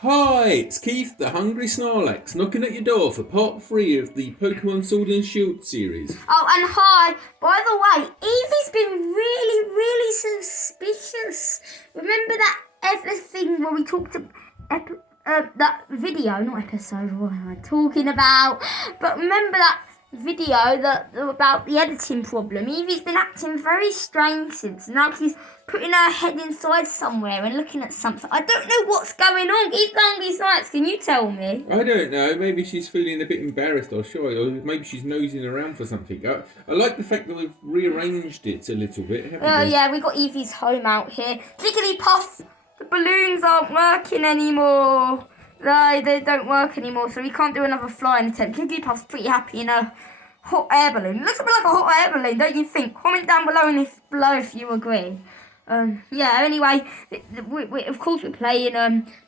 Hi, it's Keith, the Hungry Snorlax, knocking at your door for part 3 of the Pokemon Sword and Shield series. Oh, and hi, by the way, Evie's been really suspicious. Remember that thing where we talked about that video, not episode, what am I talking about? But remember that video about the editing problem. Evie's been acting very strange since. Now she's putting her head inside somewhere and looking at something. I don't know what's going on. Keith Hungry Snorlax, can you tell me? I don't know, maybe she's feeling a bit embarrassed or shy, or maybe she's nosing around for something. I like the fact that we've rearranged it a little bit, haven't we? Yeah, we got Evie's home out here. Jigglypuff, the balloons aren't working anymore. No, they don't work anymore, so we can't do another flying attempt. Jigglypuff's pretty happy in a hot air balloon. It looks a bit like a hot air balloon, don't you think? Comment down below if you agree. Anyway, of course we're playing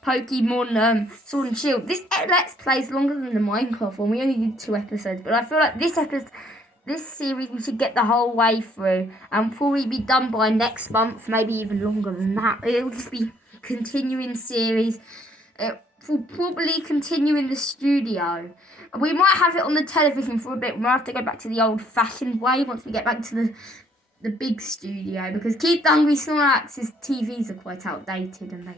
Pokemon Sword and Shield. This Let's Play is longer than the Minecraft one. We only did 2 episodes, but I feel like this series we should get the whole way through and probably be done by next month, maybe even longer than that. It'll just be continuing series. We'll probably continue in the studio. We might have it on the television for a bit. We might have to go back to the old-fashioned way once we get back to the big studio, because Keith the Hungry Snorlax's TVs are quite outdated and they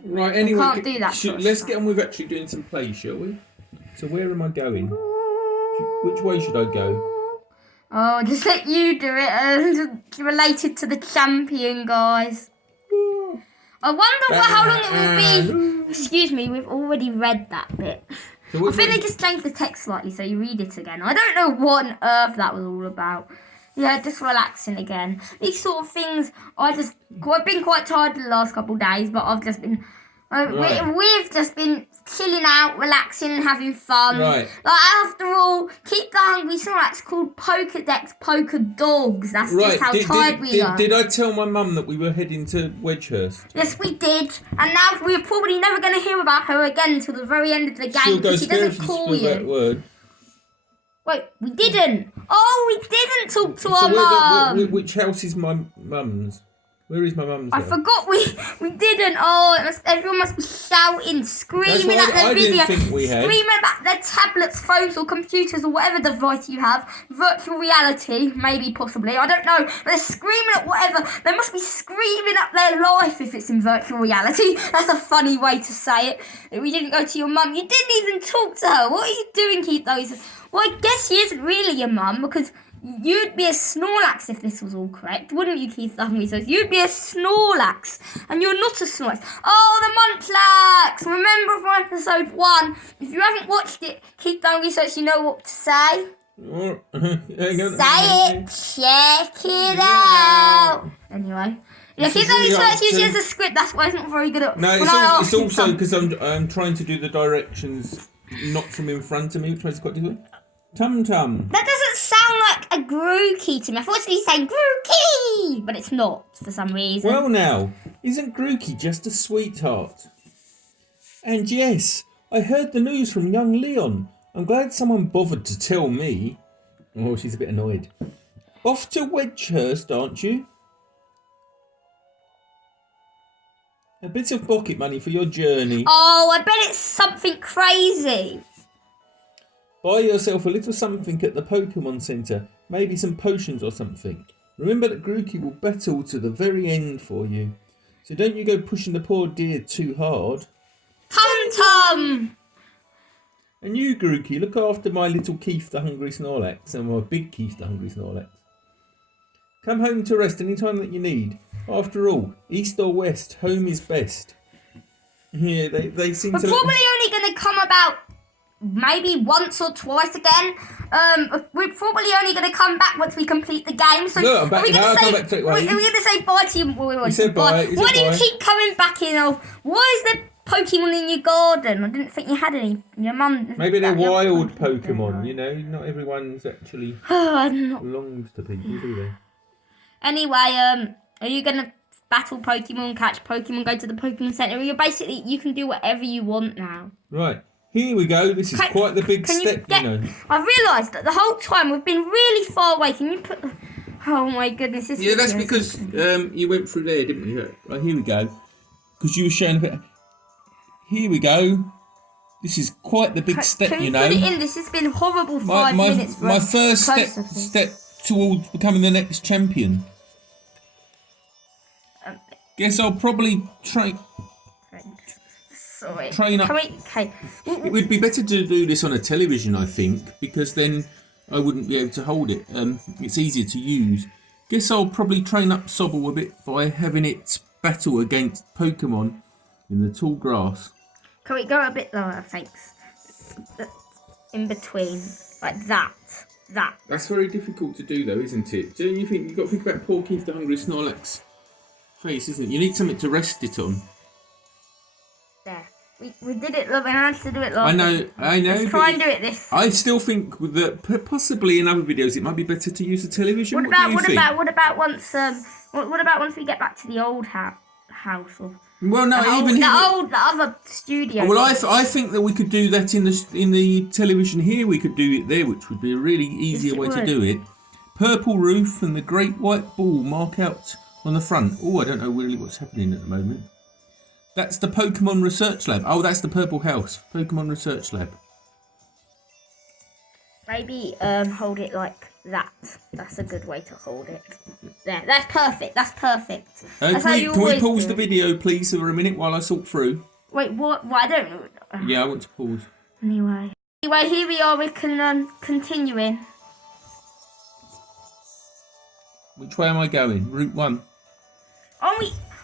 can't do that. Let's get on with actually doing some play, shall we? So where am I going? Which way should I go? Oh, just let you do it. Related to the champion, guys. I wonder how long it will be. Excuse me, we've already read that bit. So I think they just changed the text slightly, so you read it again. I don't know what on earth that was all about. Yeah, just relaxing again. These sort of things, I've been quite tired the last couple of days, but I've just been, we've just been chilling out, relaxing and having fun. Right. Like, after all, Keep the Hungry Snorlax called Pokedex Poker Dogs. That's just how tired we are. Did I tell my mum that we were heading to Wedgehurst? Yes, we did. And now we're probably never going to hear about her again until the very end of the game, because she doesn't call you. That word. Wait, we didn't. Oh, we didn't talk to our mum. Which house is my mum's? Where is my mum's house? I forgot we didn't. Oh, everyone must be shouting, screaming at their video, screaming about their tablets, phones or computers or whatever device you have. Virtual reality, maybe, possibly. I don't know. But they're screaming at whatever. They must be screaming up their life if it's in virtual reality. That's a funny way to say it. We didn't go to your mum. You didn't even talk to her. What are you doing, Keith? Well, I guess she isn't really your mum, because you'd be a Snorlax if this was all correct, wouldn't you, Keith the Hungry? So you'd be a Snorlax, and you're not a Snorlax. Oh, the Munchlax! Remember from episode 1, if you haven't watched it, Keith the Hungry, so you know what to say. Say it, check it out. Anyway. Yeah, Keith the Hungry Snorlax usually has a script, that's why he's not very good at it. No, it's also because I'm trying to do the directions not from in front of me, which makes it quite difficult. Tum Tum. That doesn't sound like a Grookey to me. I thought it was saying Grookey, but it's not for some reason. Well now, isn't Grookey just a sweetheart? And yes, I heard the news from young Leon. I'm glad someone bothered to tell me. Oh, she's a bit annoyed. Off to Wedgehurst, aren't you? A bit of pocket money for your journey. Oh, I bet it's something crazy. Buy yourself a little something at the Pokemon Centre. Maybe some potions or something. Remember that Grookey will battle to the very end for you. So don't you go pushing the poor dear too hard. Tum Tum! And you, Grookey, look after my little Keith the Hungry Snorlax and my big Keith the Hungry Snorlax. Come home to rest any time that you need. After all, east or west, home is best. Yeah, they seem to... We're probably only going to come about maybe once or twice again. We're probably only going to come back once we complete the game. So no, I'm back. Now come back straight away. Are we going to say bye to you? You said bye. Why do you keep coming back in? Oh, why is there Pokemon in your garden? I didn't think you had any. Your mum... Maybe they're wild Pokemon, you know. Not everyone's actually belongs to people, do they? Anyway, are you going to battle Pokemon, catch Pokemon, go to the Pokemon Centre? You can do whatever you want now. Right. Here we go. This is quite the big step, you know. I've realised that the whole time we've been really far away. Can you put... Oh, my goodness. Yeah, that's because you went through there, didn't you? Right, here we go. Because you were showing a bit... Here we go. This is quite the big step, Can you you know. put it in? This has been horrible 5 minutes. For My a first close-up. step towards becoming the next champion. Guess I'll probably train Sorry. up. Okay. It would be better to do this on a television, I think, because then I wouldn't be able to hold it. It's easier to use. Guess I'll probably train up Sobble a bit by having it battle against Pokemon in the tall grass. Can we go a bit lower, thanks? In between, like that. That's very difficult to do, though, isn't it? Don't you think you've got to think about poor Keith the Hungry Snorlax face, isn't it? You need something to rest it on. There. We did it, love. I managed to do it last. I know. Let's try and do it this. I still think that possibly in other videos it might be better to use the television. What about once we get back to the old house or well, no, the other studio? Well, I think that we could do that in the television here. We could do it there, which would be a really easier way to do it. Purple roof and the great white ball mark out on the front. Oh, I don't know really what's happening at the moment. That's the Pokemon Research Lab. Oh, that's the purple house. Pokemon Research Lab. Maybe hold it like that. That's a good way to hold it. There. That's perfect. That's how you can we always pause do the video, please, for a minute while I sort through? Wait, what? Well, I don't know. Yeah, I want to pause. Anyway, here we are. We can continue in. Which way am I going? Route 1.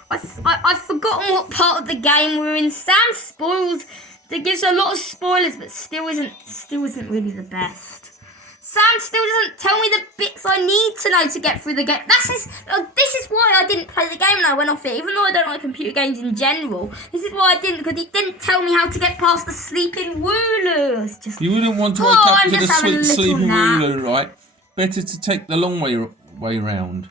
I've forgotten what part of the game we're in. Sam spoils. That gives a lot of spoilers, but still isn't really the best. Sam still doesn't tell me the bits I need to know to get through the game. This is why I didn't play the game and I went off it, even though I don't like computer games in general. This is why I didn't, because he didn't tell me how to get past the sleeping Wooloo. You wouldn't want to wake up to the sleeping Wooloo, right? Better to take the long way round.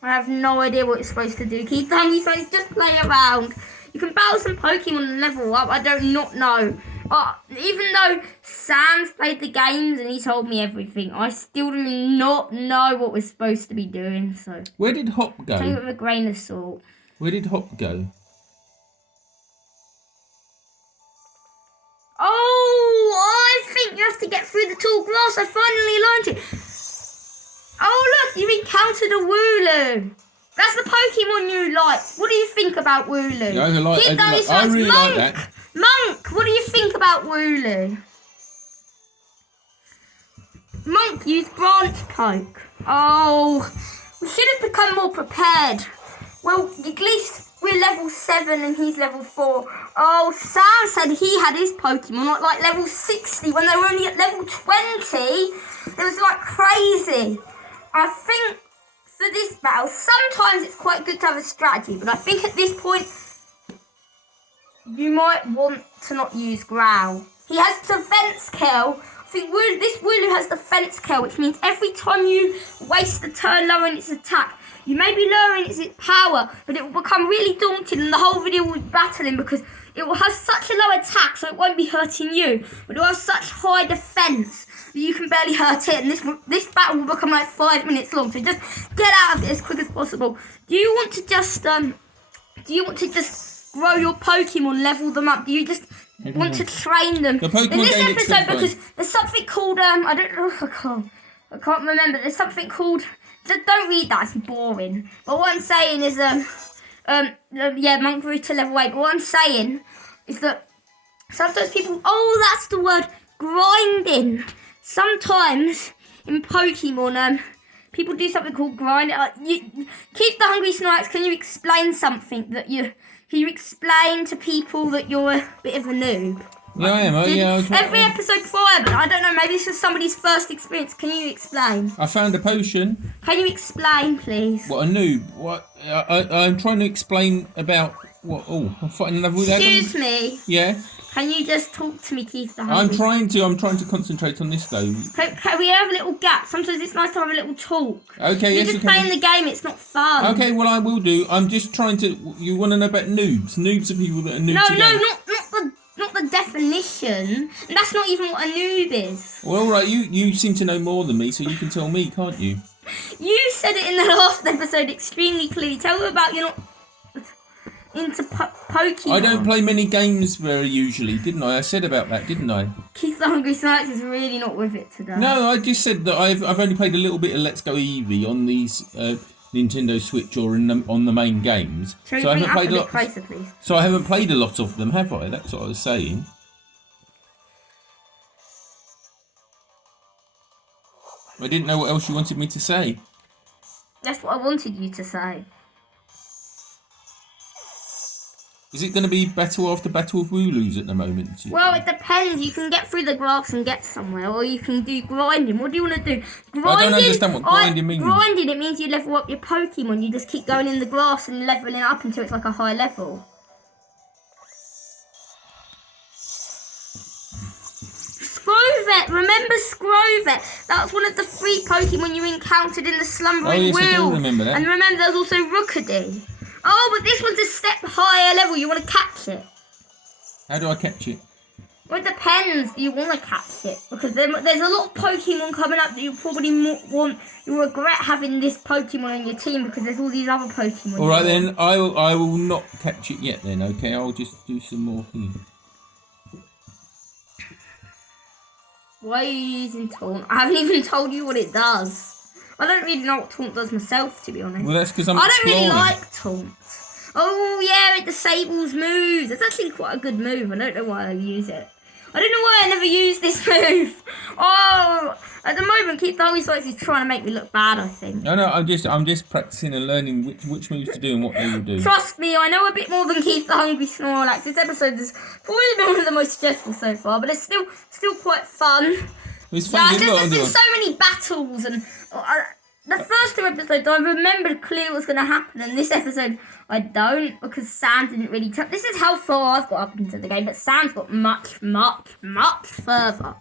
I have no idea what it's supposed to do. Keith Hungry says just play around. You can battle some Pokemon and level up. I do not know. Even though Sam's played the games and he told me everything, I still do not know what we're supposed to be doing. So where did Hop go? Take it with a grain of salt. Where did Hop go? Oh, I think you have to get through the tall grass. I finally learned it. Oh, look, you encountered a Wooloo. That's the Pokemon you like. What do you think about Wooloo? Yeah, I really like that. Monk, what do you think about Wooloo? Monk used branch poke. Oh, we should have become more prepared. Well, at least we're level 7 and he's level 4. Oh, Sam said he had his Pokemon like level 60 when they were only at level 20. It was like crazy. I think for this battle, sometimes it's quite good to have a strategy, but I think at this point, you might want to not use Growl. He has defense kill. I think this Wooloo has defense kill, which means every time you waste a turn lowering its attack, you may be lowering its power, but it will become really daunting and the whole video will be battling because it will have such a low attack, so it won't be hurting you, but it will have such high defense that you can barely hurt it, and this battle will become like 5 minutes long, so just get out of it as quick as possible. Do you want to just grow your Pokemon, level them up? Do you just want to train them? In this episode, because there's something called I don't know, I can't remember. There's something called. Just don't read that. It's boring. But what I'm saying is Monk grew to level 8. But what I'm saying is that sometimes people. Oh, that's the word, grinding. Sometimes in Pokemon, people do something called grinding. Keep the Hungry Snorlax. Can you explain something that you? Can you explain to people that you're a bit of a noob? Yeah, I am. Every episode prior, but I don't know, maybe this was somebody's first experience. Can you explain? I found a potion. Can you explain, please? What, a noob? What? I'm trying to explain about what... Oh, I'm fighting another... Excuse me. Yeah? Can you just talk to me, Keith the Hungry? I'm trying to concentrate on this, though. Can we have a little gap? Sometimes it's nice to have a little talk. Okay, You're just playing the game, it's not fun. Okay, well, I will do. I'm just trying to... You want to know about noobs? Noobs are people that are new to game. Not the definition. And that's not even what a noob is. Well, all right, you seem to know more than me, so you can tell me, can't you? You said it in the last episode extremely clearly. Tell me about you're not... into Pokemon. I don't play many games very usually, didn't I? I said about that, didn't I? Keith the Hungry Snorlax is really not with it today. No, I just said that I've only played a little bit of Let's Go Eevee on these Nintendo Switch or on the main games. Shall we So I bring haven't it up played a bit closer, please? So I haven't played a lot of them, have I? That's what I was saying. I didn't know what else you wanted me to say. That's what I wanted you to say. Is it going to be battle after battle of Wooloos at the moment? Well, it depends. You can get through the grass and get somewhere, or you can do grinding. What do you want to do? Grinding, I don't understand what grinding means. Grinding, it means you level up your Pokemon. You just keep going in the grass and leveling up until it's like a high level. Scrovet! Remember Scrovet? That was one of the 3 Pokemon you encountered in the Slumbering Oh, yes, I do World. remember that. And remember, there's also Rookidee. Oh, but this one's a step higher level. You want to catch it. How do I catch it? Well, it depends. Do you want to catch it? Because there's a lot of Pokemon coming up that you probably you'll regret having this Pokemon on your team because there's all these other Pokemon. All right, then I will not catch it yet. Then okay, I'll just do some more here. Why are you using Taunt? I haven't even told you what it does. I don't really know what Taunt does myself, to be honest. Well, that's because I'm I don't exploring. really like Taunt. Oh, yeah, it disables moves. It's actually quite a good move. I don't know why I use it. I don't know why I never used this move. Oh, at the moment, Keith the Hungry Snorlax is trying to make me look bad, I think. No, I'm just practicing and learning which moves to do and what they will do. Trust me, I know a bit more than Keith the Hungry Snorlax. This episode has probably been one of the most stressful so far, but it's still quite fun. It's fun. Yeah, There's a lot there's to been do. so many battles, and the first 2 episodes I remembered clearly what's going to happen, and this episode I don't because Sam didn't really. This is how far I've got up into the game, but Sam's got much, much, much further.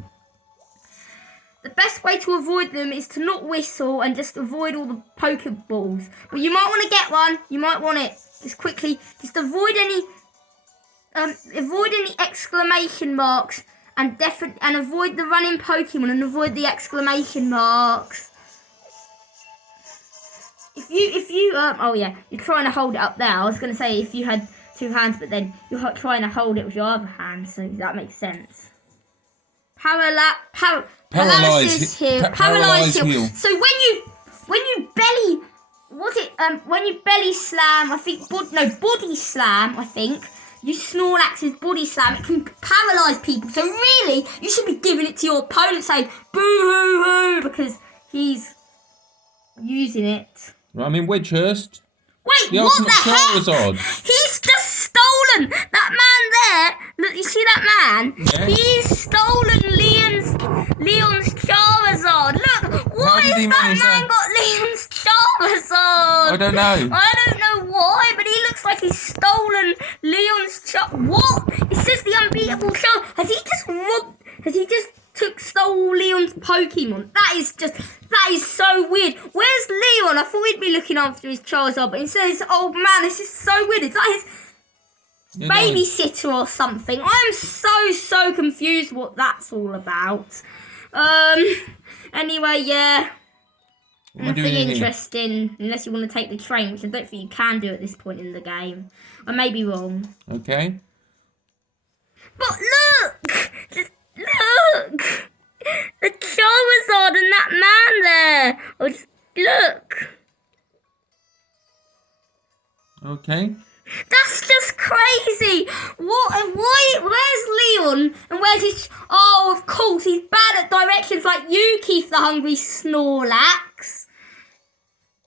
The best way to avoid them is to not whistle and just avoid all the Pokeballs. But you might want to get one. You might want it. Just quickly, just avoid any exclamation marks and avoid the running Pokemon and avoid the exclamation marks. If you oh yeah, you're trying to hold it up there. I was going to say if you had 2 hands, but then you're trying to hold it with your other hand, so that makes sense. Paralysis heal. Paralyze heal. So when you belly, when you belly slam, I think body slam, I think. You Snorlax's body slam, it can paralyse people. So really, you should be giving it to your opponent saying boo hoo hoo because he's using it. I'm in Wedgehurst. Wait, The what ultimate the heck? Charizard. He's just stolen that man there. Look, you see that man? Yeah. He's stolen Leon's Charizard. Look, why did he has that manage man that? got Leon's Charizard? I don't know. I don't know why, but he looks like he's stolen Leon's Charizard. What? It says the unbeatable Charizard. Has he just stole Leon's Pokemon? That is so weird. Where's Leon? I thought he'd be looking after his Charizard, but instead it's old man. This is so weird. Is that his babysitter or something? I am so confused what that's all about. Anyway, yeah. What am I Nothing doing here? interesting, unless you want to take the train, which I don't think you can do at this point in the game. I may be wrong. Okay. But look! Just look! The Charizard and that man there! Oh, just look! Okay. That's just crazy! What? Why? Where's Leon? And where's his... Oh, of course, he's bad at directions like you, Keith the Hungry Snorlax.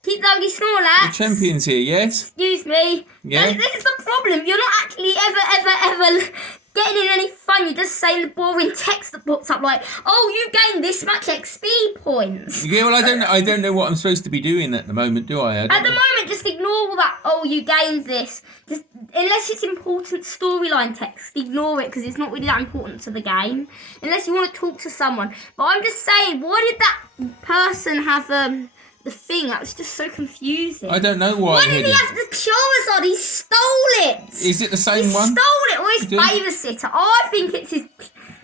Keith the Hungry Snorlax. The champion's here, yes? Excuse me. Yeah? This is the problem. You're not actually ever getting in any fun. You're just saying the boring text that pops up like, oh, you gained this much XP points. Yeah, well, I don't know what I'm supposed to be doing at the moment, do I? At the moment, just ignore all that, oh, you gained this. Just unless it's important storyline text, ignore it because it's not really that important to the game. Unless you want to talk to someone. But I'm just saying, why did that person have the thing? That was just so confusing. I don't know why. Why did he have the Charizard? He stole it. Is it the same He one? stole it, or his Did he? babysitter. I think it's his.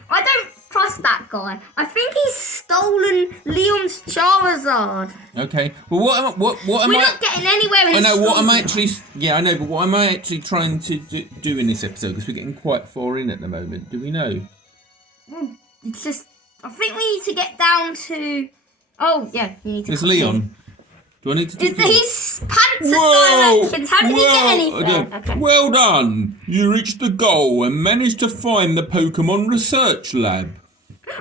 I don't trust that guy. I think he's stolen Leon's Charizard. Okay. Well, what am We're I? not getting anywhere in I know what am I stolen. actually. Yeah, I know, but what am I actually trying to do in this episode? Because we're getting quite far in at the moment. Do we know? Well, it's just, I think we need to get down to. Oh yeah, you need to. It's come Leon. in. Do I need to? Talk to him? His pants at directions. How did he get anything? Okay. Well done. You reached the goal and managed to find the Pokemon Research Lab.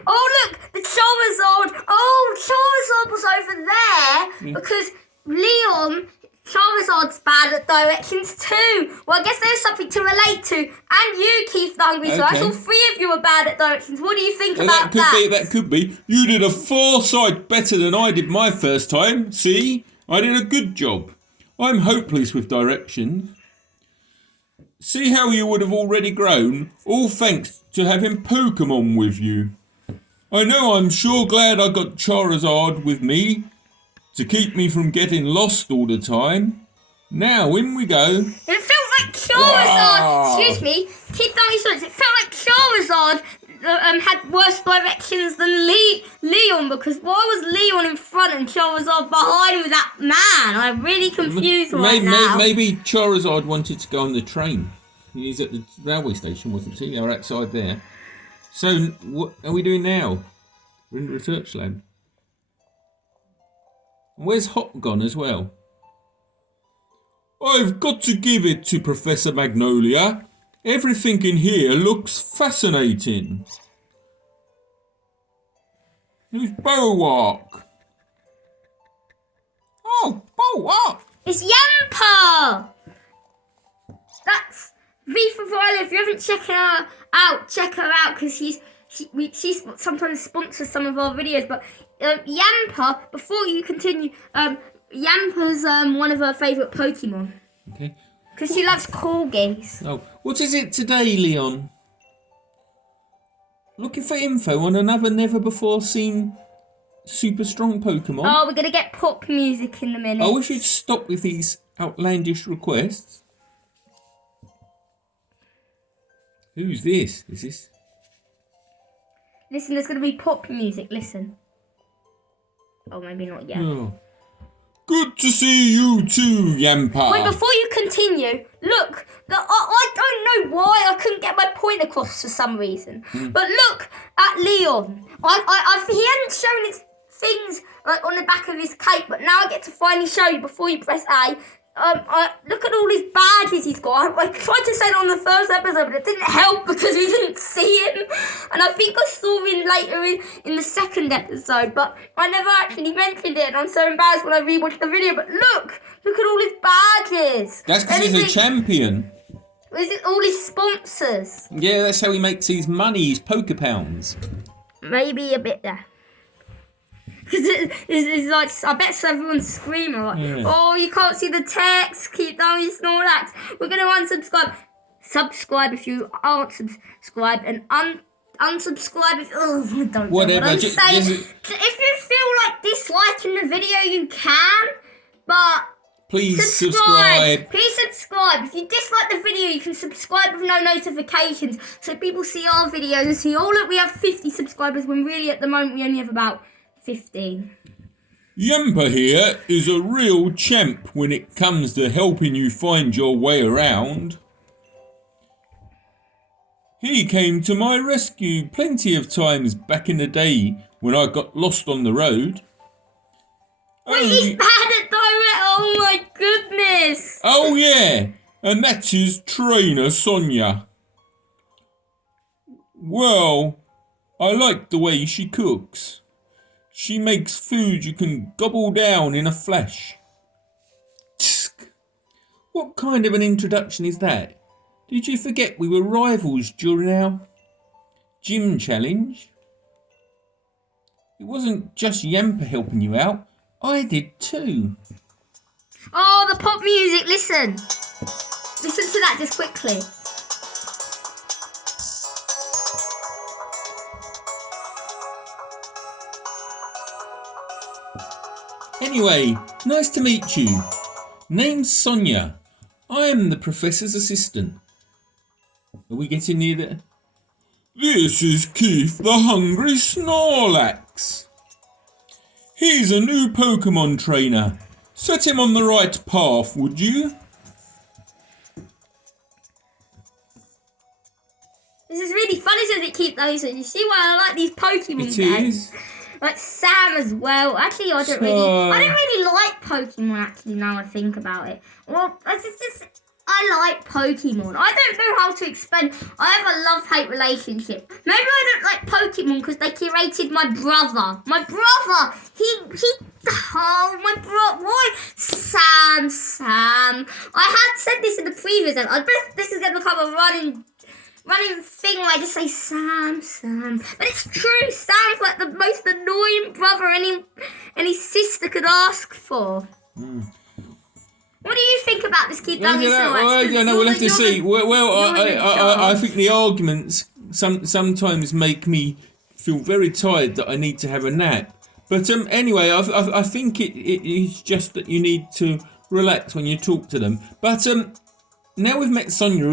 Oh look, the Charizard. Oh, Charizard was over there because Leon. Charizard's bad at directions too. Well, I guess there's something to relate to. And you, Keith the Hungry, so I Okay. saw 3 of you are bad at directions. What do you think Well, about that? That could be. You did a foresight better than I did my first time. See? I did a good job. I'm hopeless with directions. See how you would have already grown, all thanks to having Pokemon with you. I know I'm sure glad I got Charizard with me to keep me from getting lost all the time. Now, in we go. It felt like Charizard. Wow. Excuse me, Keith the Hungry Science. It felt like Charizard had worse directions than Leon because why was Leon in front and Charizard behind with that man? I'm really confused right now. Maybe Charizard wanted to go on the train. He's at the railway station, wasn't he? Or outside there. So, what are we doing now? We're in the research lab. Where's Hop gone as well? I've got to give it to Professor Magnolia. Everything in here looks fascinating. Who's Bulwark? Oh, Bulwark! It's Yamper. That's V for Violet. If you haven't checked her out, check her out because she sometimes sponsors some of our videos. But Yamper, before you continue, Yamper's one of her favourite Pokemon Okay. because she loves corgis. Oh, what is it today, Leon? Looking for info on another never-before-seen super strong Pokemon? Oh, we're gonna get pop music in a minute. Oh, we should stop with these outlandish requests. Who's this? Is this... Listen, there's gonna be pop music. Listen. Oh, maybe not yet. Oh. Good to see you too, Yampa. Wait, before you continue, look, I don't know why I couldn't get my point across for some reason. But look at Leon. He hadn't shown his things like on the back of his cape, but now I get to finally show you before you press A. Look at all his badges he's got. I tried to say it on the first episode, but it didn't help because we didn't see him. And I think I saw him later in the second episode, but I never actually mentioned it. And I'm so embarrassed when I rewatched the video. But look at all his badges. That's because he's a champion. Is it all his sponsors? Yeah, that's how he makes his money, his poker pounds. Maybe a bit there. Because it's like, I bet everyone's screaming like, Yeah. oh, you can't see the text, keep down your Snorlax. We're going to unsubscribe. Subscribe if you aren't subscribed, and unsubscribe if, I don't Whatever, know what I'm saying. just- If you feel like disliking the video, you can, but Please subscribe. Please subscribe. If you dislike the video, you can subscribe with no notifications so people see our videos and see, oh look, we have 50 subscribers when really at the moment we only have about 15. Yampa here is a real champ when it comes to helping you find your way around. He came to my rescue plenty of times back in the day when I got lost on the road. Wait, he's bad at direct. Oh my goodness. Oh yeah, and that's his trainer Sonia. Well, I like the way she cooks. She makes food you can gobble down in a flash. Tsk. What kind of an introduction is that? Did you forget we were rivals during our gym challenge? It wasn't just Yampa helping you out, I did too. Oh, the pop music. Listen. Listen to that just quickly. Anyway, nice to meet you. Name's Sonia. I'm the professor's assistant. Are we getting near there? This is Keith the Hungry Snorlax. He's a new Pokemon trainer. Set him on the right path, would you? This is really funny, isn't it, Keith? Though, so you see why I like these Pokemon It games? is. Like Sam as well. Actually, I don't really like Pokemon. Actually, now I think about it. Well, I like Pokemon. I don't know how to explain. I have a love-hate relationship. Maybe I don't like Pokemon because they curated my brother. My brother, my brother, why? Sam. I had said this in the previous episode. I bet this is going to become a running thing where I just say Sam. But it's true. Sam's like the most annoying brother any sister could ask for. What do you think about this? Keep going. We'll have to see. I think the arguments sometimes make me feel very tired that I need to have a nap. But anyway, I think it is just that you need to relax when you talk to them. But now we've met Sonia,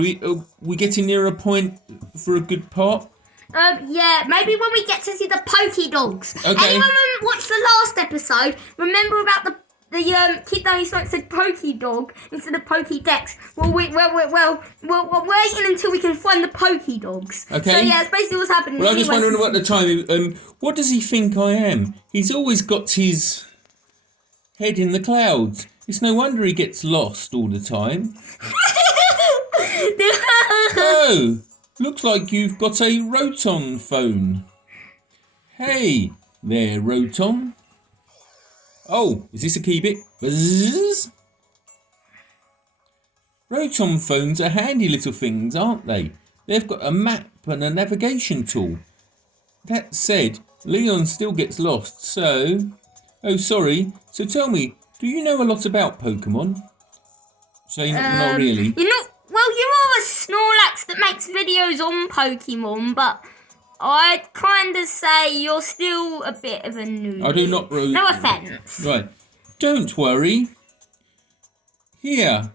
we getting near a point for a good part? Yeah, maybe when we get to see the Pokédogs. Okay. Anyone watched the last episode? Remember about the Keith Downey Snipe said Pokédog instead of Pokédex. Well, we're waiting until we can find the Pokédogs. Okay. So yeah, that's basically what's happening. Well, I'm just wondering about the time. What does he think I am? He's always got his head in the clouds. It's no wonder he gets lost all the time. Oh, looks like you've got a Rotom phone. Hey there, Rotom. Oh, is this a key bit? Buzz. Rotom phones are handy little things, aren't they? They've got a map and a navigation tool. That said, Leon still gets lost, so... Oh, sorry. So tell me, do you know a lot about Pokemon? Say not really. You are a Snorlax that makes videos on Pokemon, but I'd kind of say you're still a bit of a noob. I do not... No offence. Right. Don't worry. Here,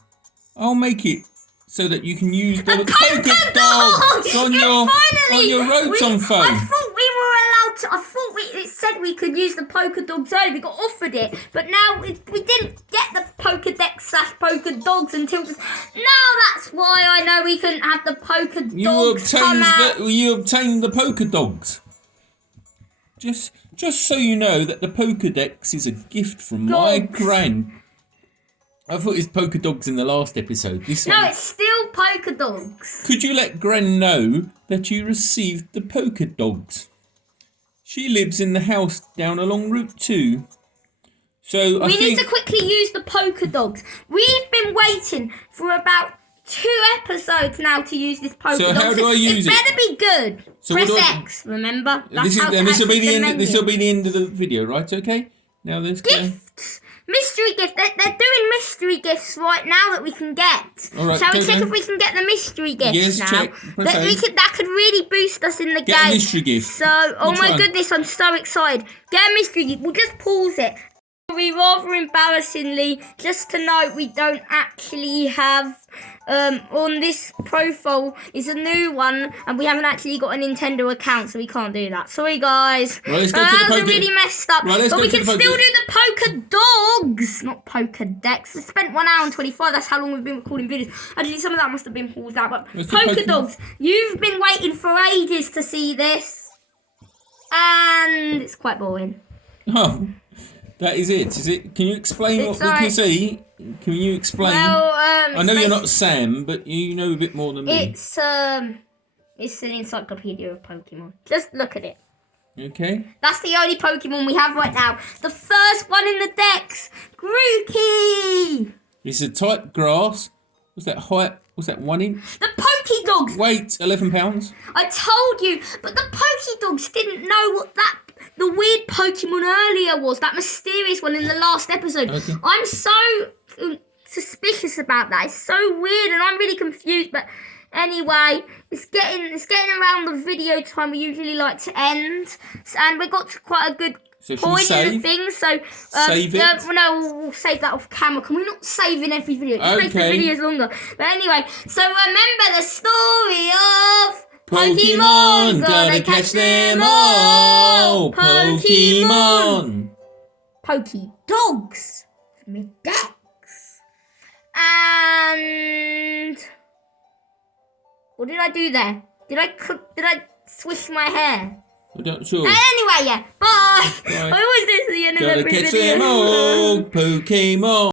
I'll make it so that you can use the Pokédogs on your Rotom phone. I thought we were allowed to. I thought it said we could use the Pokédogs earlier. We got offered it, but now we didn't get the Pokédex/Pokédogs until just now. That's why I know we couldn't have the Pokédogs come out. You obtained the Pokédogs. Just so you know that the Pokédex is a gift from my gran. I thought it was Pokédogs in the last episode. This one. No, it's still Pokédogs. Could you let Gran know that you received the Pokédogs? She lives in the house down along Route 2. So we need to quickly use the Pokédogs. We've been waiting for about 2 episodes now to use this Pokédog. So how do I use it? It better be good. So press X, remember? This will be the end of the video, right? Okay. Now let's go. Gifts. Mystery gift. They're doing mystery gifts right now that we can get. All right, Shall we check if we can get the mystery gifts yes, now? Check. That could really boost us in the game. Get a mystery gift. So, goodness, I'm so excited. Get a mystery gift. We'll just pause it. Rather embarrassingly, just to note, we don't actually have on this profile is a new one, and we haven't actually got a Nintendo account, so we can't do that. Sorry, guys. Right, let's go to the really messed up. Right, but we can still do the Pokédogs, not Pokédex. We spent 1 hour and 25. That's how long we've been recording videos. Actually, some of that must have been paused out. But Pokédogs, you've been waiting for ages to see this, and it's quite boring. Oh. That is it. Is it? Can you explain what we can see? Can you explain? Well, I know you're not Sam, but you know a bit more than me. It's an encyclopedia of Pokemon. Just look at it. Okay. That's the only Pokemon we have right now. The first one in the Dex, Grookey. It's a type grass. What's that height? What's that 1 inch? The Pokédogs. Weight 11 pounds. I told you, but the Pokédogs didn't know what the weird Pokemon earlier was, that mysterious one in the last episode. Okay. I'm so suspicious about that. It's so weird, and I'm really confused. But anyway, it's getting around the video time we usually like to end, and we got to quite a good point in the thing. So save it. We'll save that off camera. Can we not save in every video? It makes the Okay. videos longer. But anyway, so remember the story of Pokemon, gotta catch them all. Pokemon. Pokey dogs. Dex. And what did I do there? Did I swish my hair? I'm not sure. Anyway, yeah. Bye. Bye. I always do this at the end of Gotta every catch video. them all. Pokemon.